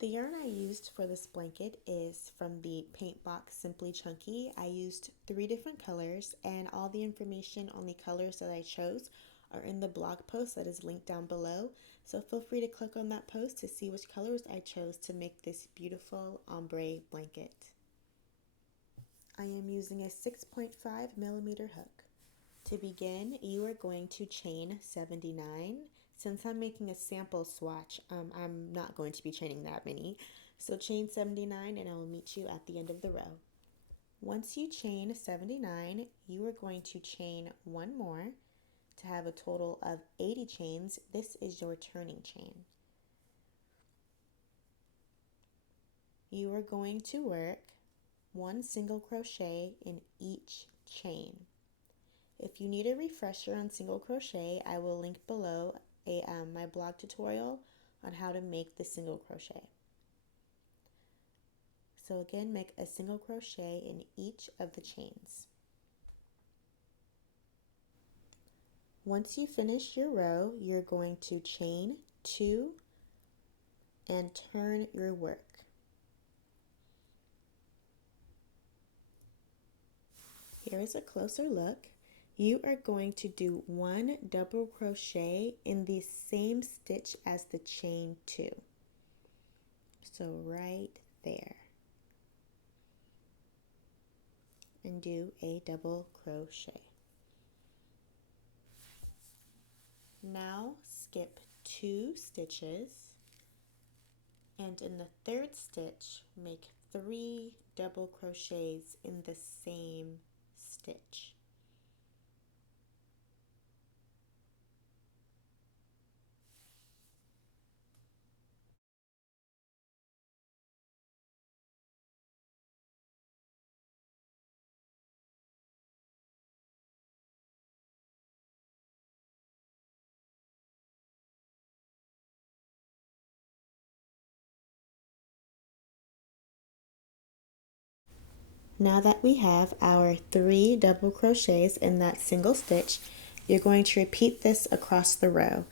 The yarn I used for this blanket is from the paint box Simply Chunky. I used 3 different colors, and all the information on the colors that I chose are in the blog post that is linked down below. So feel free to click on that post to see which colors I chose to make this beautiful ombre blanket. I am using a 6.5mm hook. To begin, you are going to chain 79. Since I'm making a sample swatch, I'm not going to be chaining that many. So chain 79 and I will meet you at the end of the row. Once you chain 79, you are going to chain one more to have a total of 80 chains. This is your turning chain. You are going to work one single crochet in each chain. If you need a refresher on single crochet, I will link below my blog tutorial on how to make the single crochet. So again, make a single crochet in each of the chains. Once you finish your row, you're going to chain 2 and turn your work. Here is a closer look. You are going to do 1 double crochet in the same stitch as the chain 2. So right there. And do a double crochet. Now skip 2 stitches, and in the 3rd stitch make 3 double crochets in the same stitch. Now that we have our 3 double crochets in that single stitch, you're going to repeat this across the row.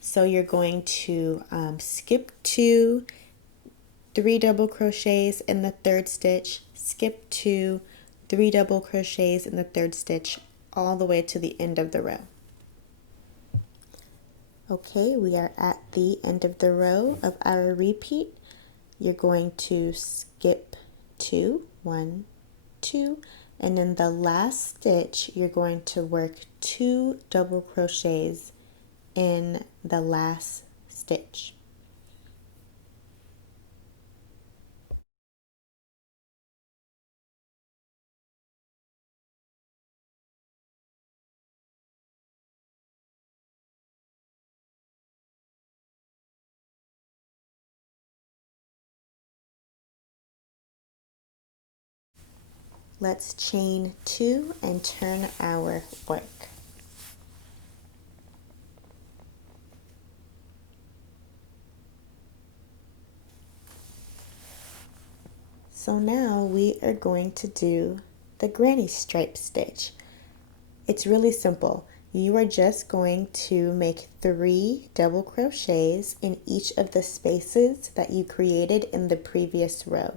So you're going to skip 2, 3 double crochets in the 3rd stitch, skip 2, 3 double crochets in the 3rd stitch, all the way to the end of the row. Okay, we are at the end of the row of our repeat. You're going to skip 2, 1, 2, and in the last stitch you're going to work 2 double crochets in the last stitch. Let's chain 2 and turn our work. So now we are going to do the granny stripe stitch. It's really simple. You are just going to make 3 double crochets in each of the spaces that you created in the previous row.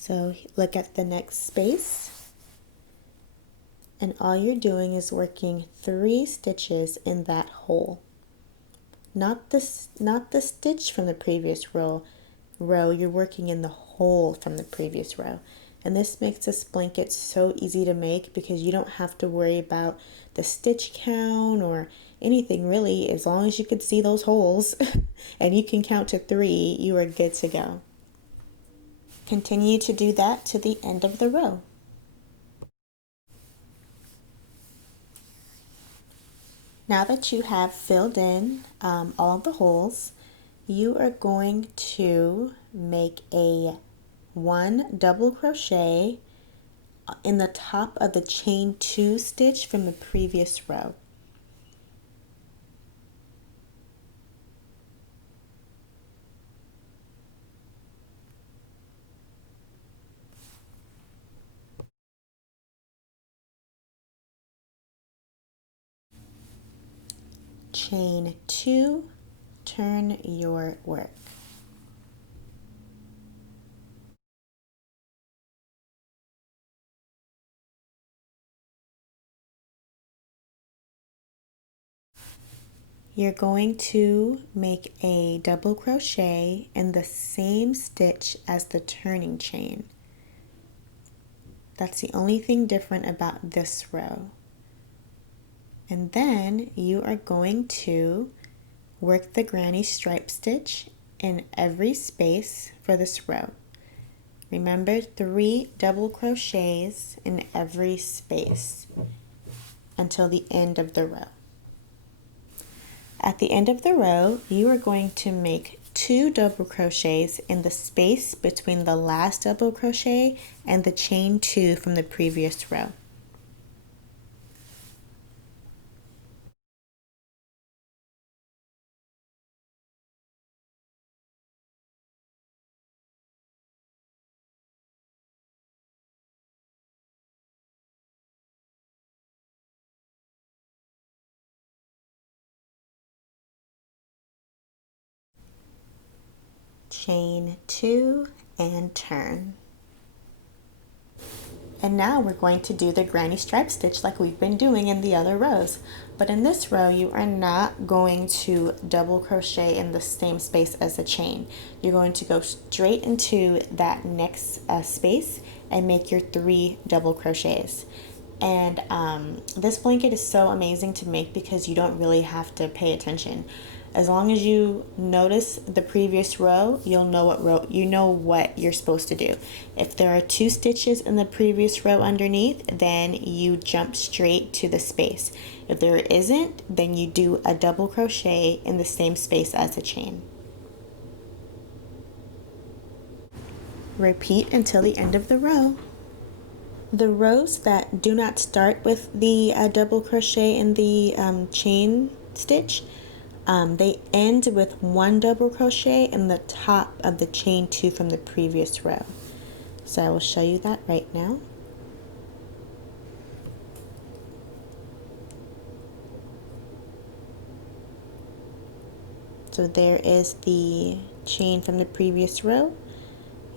So look at the next space, and all you're doing is working 3 stitches in that hole. Not the stitch from the previous row, you're working in the hole from the previous row. And this makes this blanket so easy to make because you don't have to worry about the stitch count or anything really, as long as you could see those holes and you can count to 3, you are good to go. Continue to do that to the end of the row. Now that you have filled in all of the holes, you are going to make a 1 double crochet in the top of the chain 2 stitch from the previous row. Chain 2, turn your work. You're going to make a double crochet in the same stitch as the turning chain. That's the only thing different about this row. And then you are going to work the granny stripe stitch in every space for this row. Remember, 3 double crochets in every space until the end of the row. At the end of the row, you are going to make 2 double crochets in the space between the last double crochet and the chain 2 from the previous row. Chain 2 and turn. And now we're going to do the granny stripe stitch like we've been doing in the other rows. But in this row, you are not going to double crochet in the same space as the chain. You're going to go straight into that next space and make your 3 double crochets. And this blanket is so amazing to make because you don't really have to pay attention. As long as you notice the previous row, you'll know what you're supposed to do. If there are 2 stitches in the previous row underneath, then you jump straight to the space. If there isn't, then you do a double crochet in the same space as the chain. Repeat until the end of the row. The rows that do not start with the double crochet in the chain stitch, they end with 1 double crochet in the top of the chain 2 from the previous row. So I will show you that right now. So there is the chain from the previous row.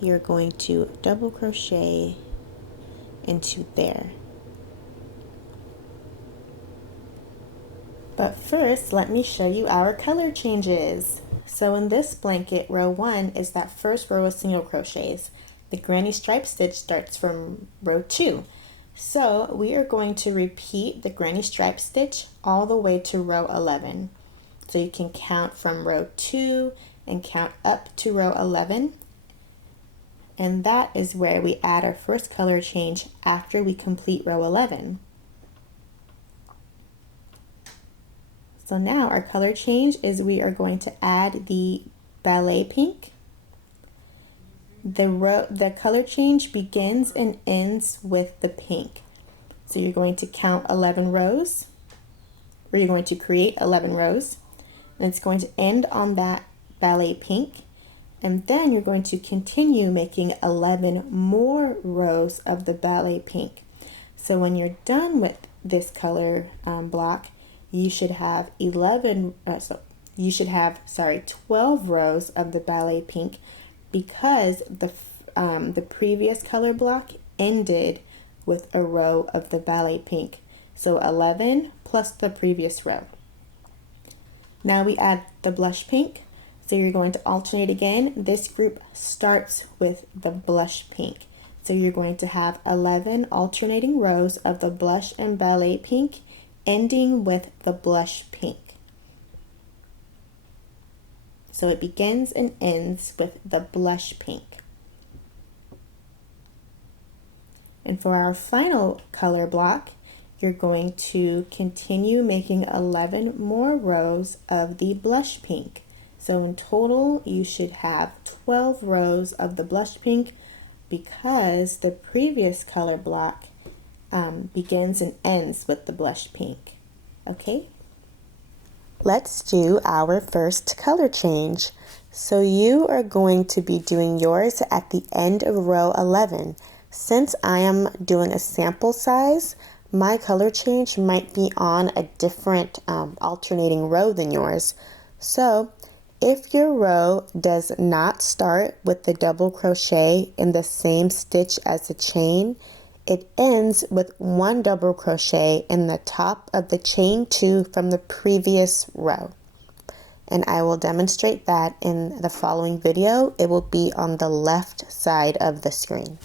You're going to double crochet into there. But first, let me show you our color changes. So in this blanket, row 1 is that first row of single crochets. The granny stripe stitch starts from row 2. So we are going to repeat the granny stripe stitch all the way to row 11. So you can count from row 2 and count up to row 11. And that is where we add our first color change after we complete row 11. So now our color change is we are going to add the ballet pink. The color change begins and ends with the pink. So you're going to count 11 rows, or you're going to create 11 rows, and it's going to end on that ballet pink. And then you're going to continue making 11 more rows of the ballet pink. So when you're done with this color block, you should have 12 rows of the ballet pink, because the previous color block ended with a row of the ballet pink. So 11 plus the previous row. Now we add the blush pink. So you're going to alternate again. This group starts with the blush pink. So you're going to have 11 alternating rows of the blush and ballet pink ending with the blush pink. So it begins and ends with the blush pink. And for our final color block, you're going to continue making 11 more rows of the blush pink. So in total, you should have 12 rows of the blush pink because the previous color block begins and ends with the blush pink. Okay? Let's do our first color change. So you are going to be doing yours at the end of row 11. Since I am doing a sample size, my color change might be on a different alternating row than yours. So if your row does not start with the double crochet in the same stitch as the chain, it ends with 1 double crochet in the top of the chain 2 from the previous row. And I will demonstrate that in the following video. It will be on the left side of the screen.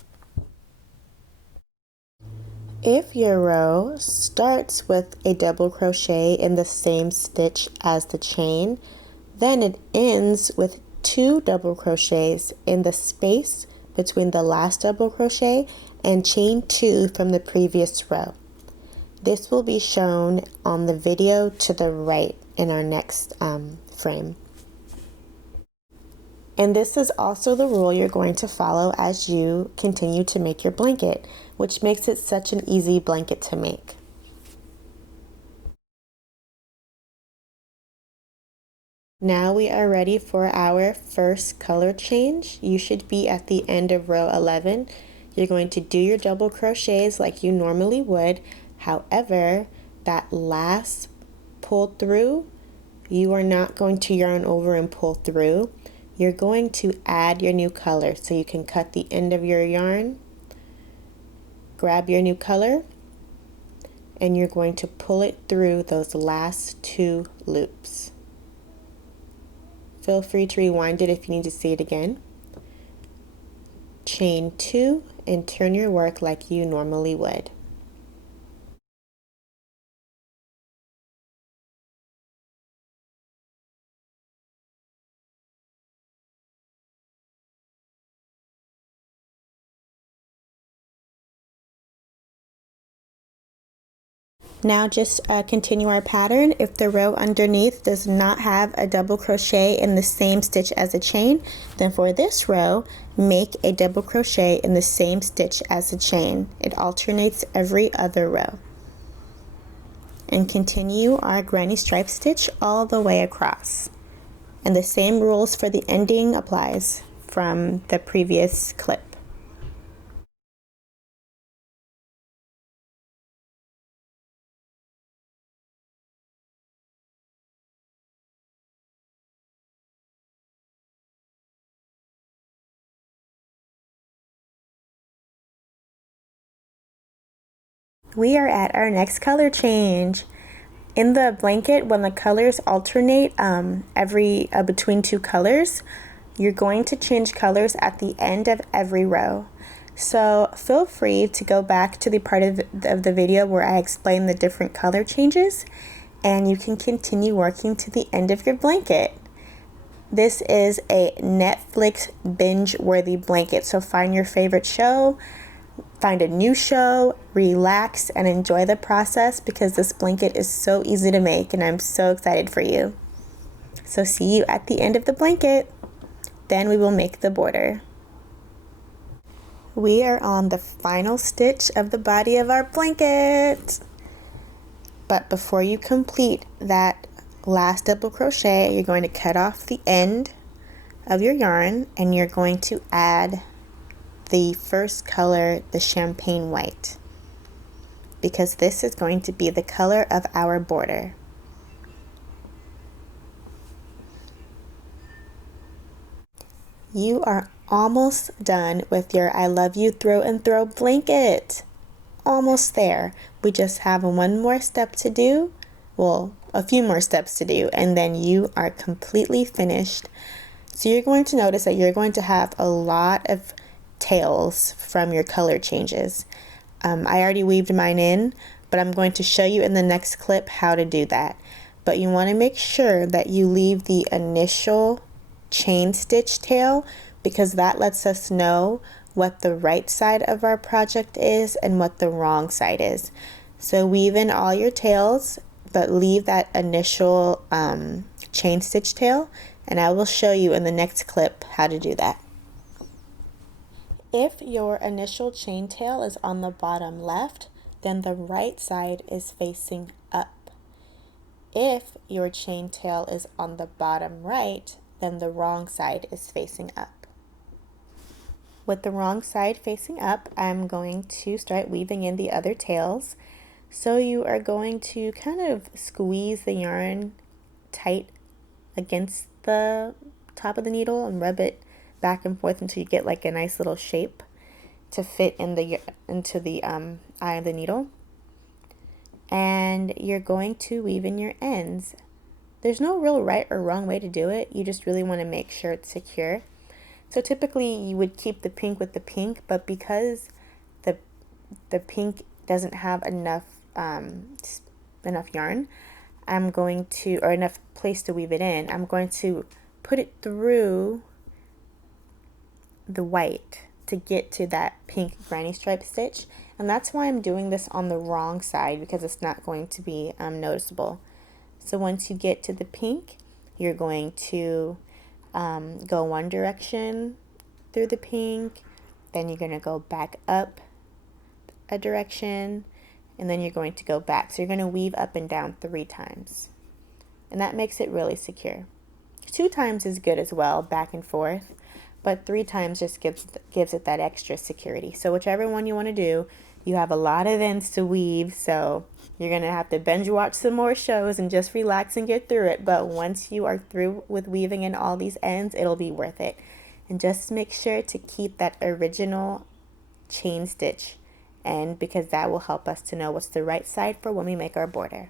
If your row starts with a double crochet in the same stitch as the chain, then it ends with 2 double crochets in the space between the last double crochet and chain 2 from the previous row. This will be shown on the video to the right in our next frame. And this is also the rule you're going to follow as you continue to make your blanket, which makes it such an easy blanket to make. Now we are ready for our first color change. You should be at the end of row 11. You're going to do your double crochets like you normally would. However, that last pull through, you are not going to yarn over and pull through. You're going to add your new color. So you can cut the end of your yarn, grab your new color, and you're going to pull it through those last 2 loops. Feel free to rewind it if you need to see it again. Chain 2 and turn your work like you normally would. Now just continue our pattern. If the row underneath does not have a double crochet in the same stitch as a chain, then for this row, make a double crochet in the same stitch as the chain. It alternates every other row. And continue our granny stripe stitch all the way across. And the same rules for the ending applies from the previous clip. We are at our next color change. In the blanket, when the colors alternate between 2 colors, you're going to change colors at the end of every row. So feel free to go back to the part of the video where I explain the different color changes, and you can continue working to the end of your blanket. This is a Netflix binge-worthy blanket, so find your favorite show, find a new show, relax, and enjoy the process because this blanket is so easy to make and I'm so excited for you. So see you at the end of the blanket. Then we will make the border. We are on the final stitch of the body of our blanket. But before you complete that last double crochet, you're going to cut off the end of your yarn and you're going to add the first color, the champagne white, because this is going to be the color of our border. You are almost done with your I love you throw and throw blanket. Almost there. We just have one more step to do. Well, a few more steps to do, and then you are completely finished. So you're going to notice that you're going to have a lot of tails from your color changes. I already weaved mine in, but I'm going to show you in the next clip how to do that. But you want to make sure that you leave the initial chain stitch tail, because that lets us know what the right side of our project is and what the wrong side is. So weave in all your tails, but leave that initial chain stitch tail, and I will show you in the next clip how to do that. If your initial chain tail is on the bottom left, then the right side is facing up. If your chain tail is on the bottom right, then the wrong side is facing up. With the wrong side facing up, I'm going to start weaving in the other tails. So you are going to kind of squeeze the yarn tight against the top of the needle and rub it back and forth until you get like a nice little shape to fit into the eye of the needle. And you're going to weave in your ends. There's no real right or wrong way to do it. You just really want to make sure it's secure. So typically you would keep the pink with the pink, but because the pink doesn't have enough yarn, I'm going to, or enough place to weave it in, I'm going to put it through the white to get to that pink granny stripe stitch. And that's why I'm doing this on the wrong side, because it's not going to be noticeable. So once you get to the pink, you're going to go one direction through the pink, then you're going to go back up a direction, and then you're going to go back. So you're going to weave up and down 3 times. And that makes it really secure. 2 times is good as well, back and forth, but 3 times just gives it that extra security. So whichever one you want to do, you have a lot of ends to weave, so you're going to have to binge watch some more shows and just relax and get through it. But once you are through with weaving in all these ends, it'll be worth it. And just make sure to keep that original chain stitch end, because that will help us to know what's the right side for when we make our border.